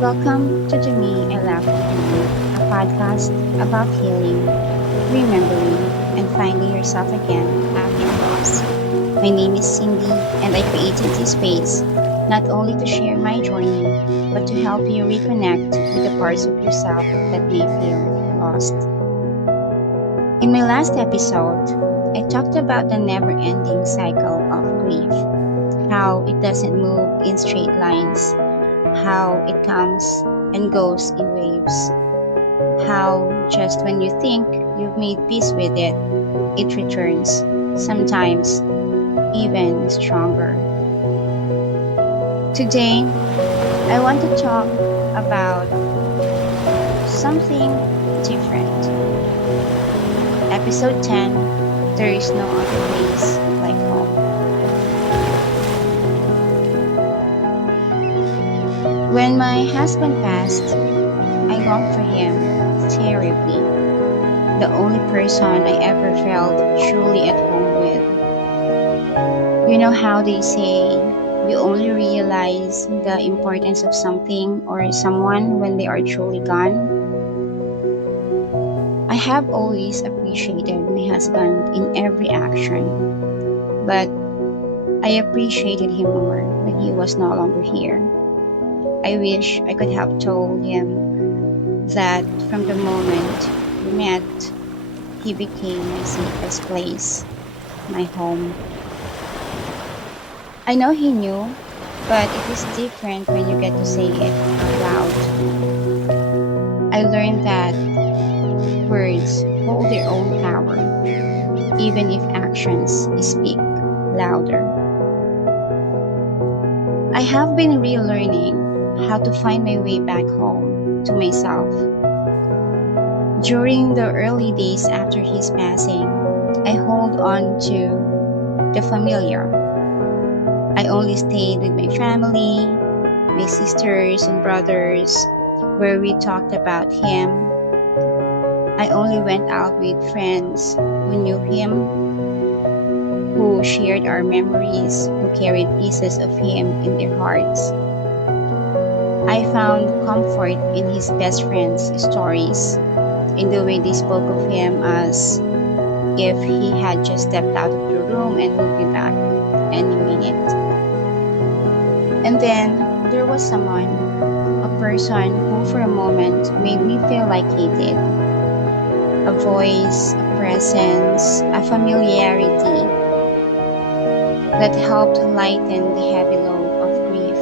Welcome to The Me I Love You, a podcast about healing, remembering, and finding yourself again after loss. My name is Cindy, and I created this space not only to share my journey, but to help you reconnect with the parts of yourself that may feel lost. In my last episode, I talked about the never ending cycle of grief, how it doesn't move in straight lines, how it comes and goes in waves, how just when you think you've made peace with it, it returns, sometimes even stronger. Today, I want to talk about something different. Episode 10, There is no other place like home. When my husband passed, I longed for him terribly. The only person I ever felt truly at home with. You know how they say you only realize the importance of something or someone when they are truly gone? I have always appreciated my husband in every action, but I appreciated him more when he was no longer here. I wish I could have told him that from the moment we met, he became my safest place, my home. I know he knew, but it is different when you get to say it out loud. I learned that words hold their own power, even if actions speak louder. I have been relearning how to find my way back home to myself. During the early days after his passing, I hold on to the familiar. I only stayed with my family, my sisters and brothers, where we talked about him. I only went out with friends who knew him, who shared our memories, who carried pieces of him in their hearts. I found comfort in his best friends' stories, in the way they spoke of him as if he had just stepped out of the room and would be back any minute. And then there was someone, a person who for a moment made me feel like he did. A voice, a presence, a familiarity that helped lighten the heavy load of grief.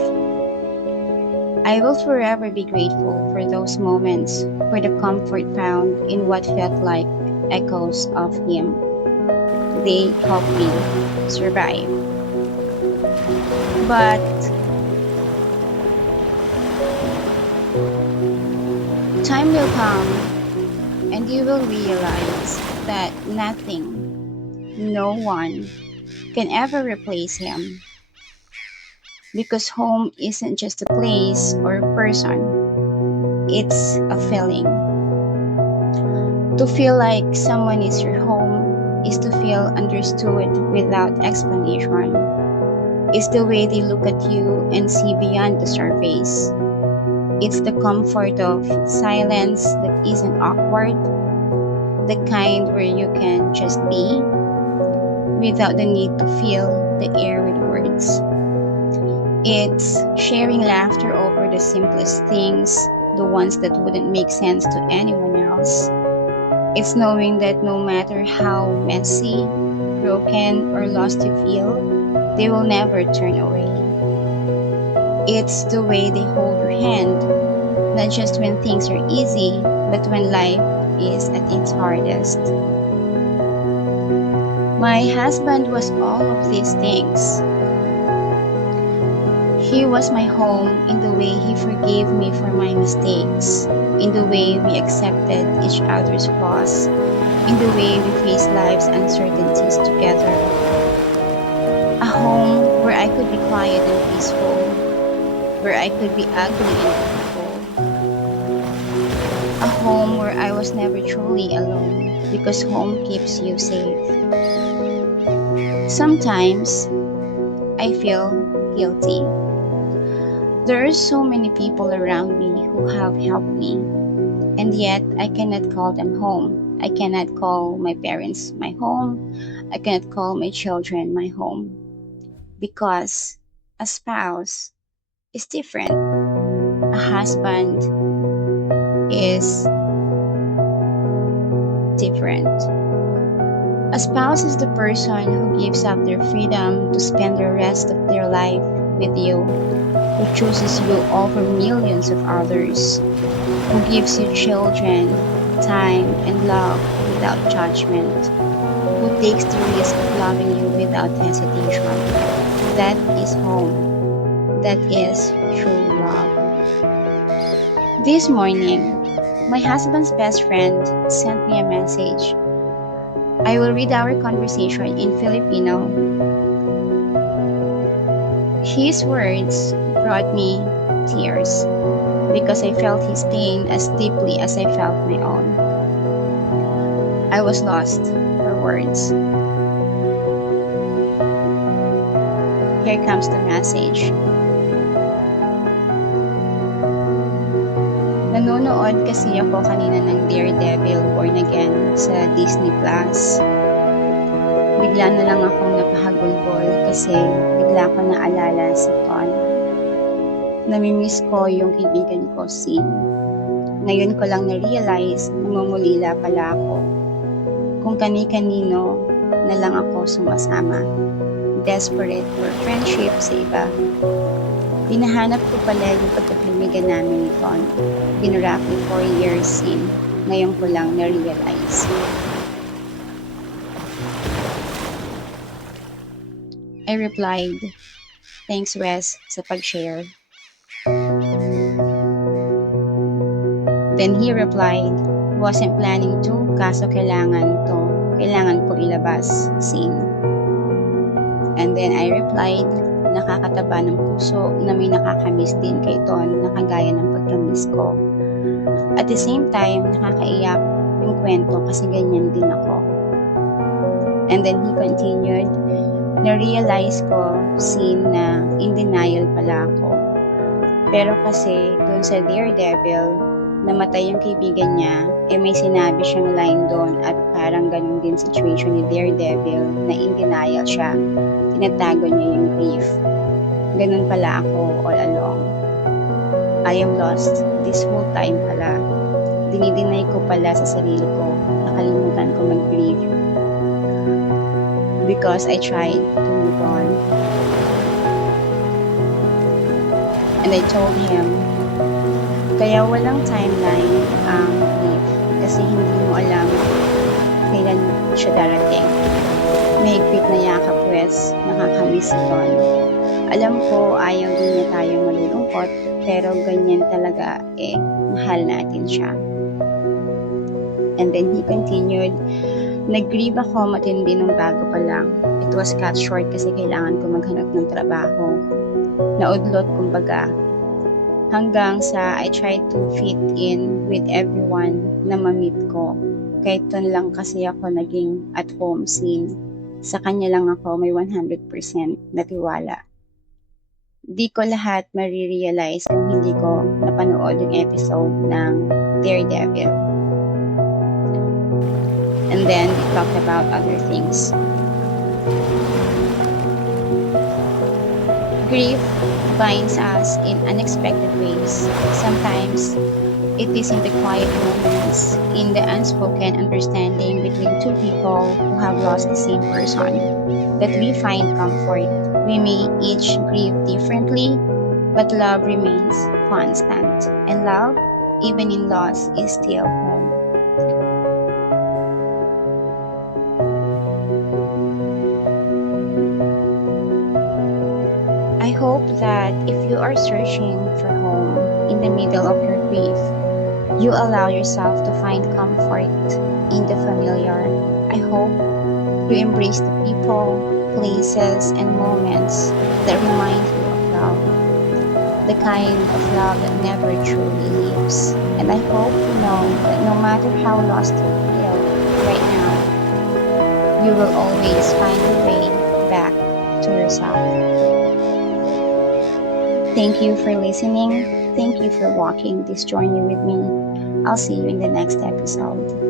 I will forever be grateful for those moments, for the comfort found in what felt like echoes of him. They helped me survive. But time will come and you will realize that nothing, no one can ever replace him. Because home isn't just a place or a person, it's a feeling. To feel like someone is your home is to feel understood without explanation. It's the way they look at you and see beyond the surface. It's the comfort of silence that isn't awkward, the kind where you can just be without the need to fill the air with words. It's sharing laughter over the simplest things, the ones that wouldn't make sense to anyone else. It's knowing that no matter how messy, broken, or lost you feel, they will never turn away. It's the way they hold your hand, not just when things are easy, but when life is at its hardest. My husband was all of these things. He was my home in the way he forgave me for my mistakes, in the way we accepted each other's flaws, in the way we faced life's uncertainties together. A home where I could be quiet and peaceful, where I could be ugly and beautiful. A home where I was never truly alone, because home keeps you safe. Sometimes I feel guilty. There are so many people around me who have helped me, and yet I cannot call them home. I cannot call my parents my home. I cannot call my children my home. Because a spouse is different. A husband is different. A spouse is the person who gives up their freedom to spend the rest of their life with you, who chooses you over millions of others, who gives you children, time, and love without judgment, who takes the risk of loving you without hesitation. That is home. That is true love. This morning, my husband's best friend sent me a message. I will read our conversation in Filipino. His words brought me tears because I felt his pain as deeply as I felt my own. I was lost for words. Here comes the message. Nanonood kasi ako kanina ng 𝘨𝘪𝘵𝘦𝘆 𝘨𝑜𝘥 sa Disney Plus. Bigla na lang akong napahagulgol kasi bigla ko naalala si Ton. Namimiss ko yung kaibigan ko, 𝘚. Ngayon ko lang na-realize na namumulila pala ako. Kung kani-kanino na lang ako sumasama. Desperate for friendship sa iba. Pinahanap ko pala yung pagkakaibigan namin ni Ton. Been roughly 4 years 𝘚. Ngayon ko lang na-realize. I replied, "Thanks Wes sa pag-share." Then he replied, "Wasn't planning to, kaso kailangan ko ilabas, 𝘚." And then I replied, nakakataba ng puso na may nakakamiss din kay Ton na kagaya ng pagkamiss ko. At the same time, nakakaiyak yung kwento kasi ganyan din ako. And then he continued, na-realize ko, 𝘚, na in denial pala ako. Pero kasi dun sa 𝘨𝘪𝘵𝘏, namatay yung kaibigan niya, may sinabi siyang line doon at parang ganun din situation ni 𝘨𝘪𝘵𝘏 na in denial siya. Tinatago niya yung grief. Ganun pala ako all along. I am lost this whole time pala. Dinideny ko pala sa sarili ko. Nakalimutan ko mag-grieve. Because I tried to move on. And I told him, kaya walang timeline ang grief kasi hindi mo alam kailan siya darating. Mahigpit na yakap Wes, nakakamiss si Ton. Alam ko ayaw din niya tayong malulungkot, pero ganyan talaga mahal natin siya. And then he continued, nag-grieve ako matindi nung bago pa lang. It was cut short kasi kailangan ko maghanap ng trabaho. Naudlot kumbaga. Hanggang sa I tried to fit in with everyone na ma-meet ko. Kahit Ton lang kasi ako naging at home 𝘚. Sa kanya lang ako may 100% natiwala. Di ko lahat marirealize kung hindi ko napanood yung episode ng 𝘨𝘪𝘵𝘏. And then we talked about other things. Grief finds us in unexpected ways. Sometimes it is in the quiet moments, in the unspoken understanding between two people who have lost the same person, that we find comfort. We may each grieve differently, but love remains constant. And love, even in loss, is still home. I hope that if you are searching for home in the middle of your grief, you allow yourself to find comfort in the familiar. I hope you embrace the people, places, and moments that remind you of love. The kind of love that never truly leaves. And I hope you know that no matter how lost you feel right now, you will always find a way back to yourself. Thank you for listening. Thank you for walking this journey with me. I'll see you in the next episode.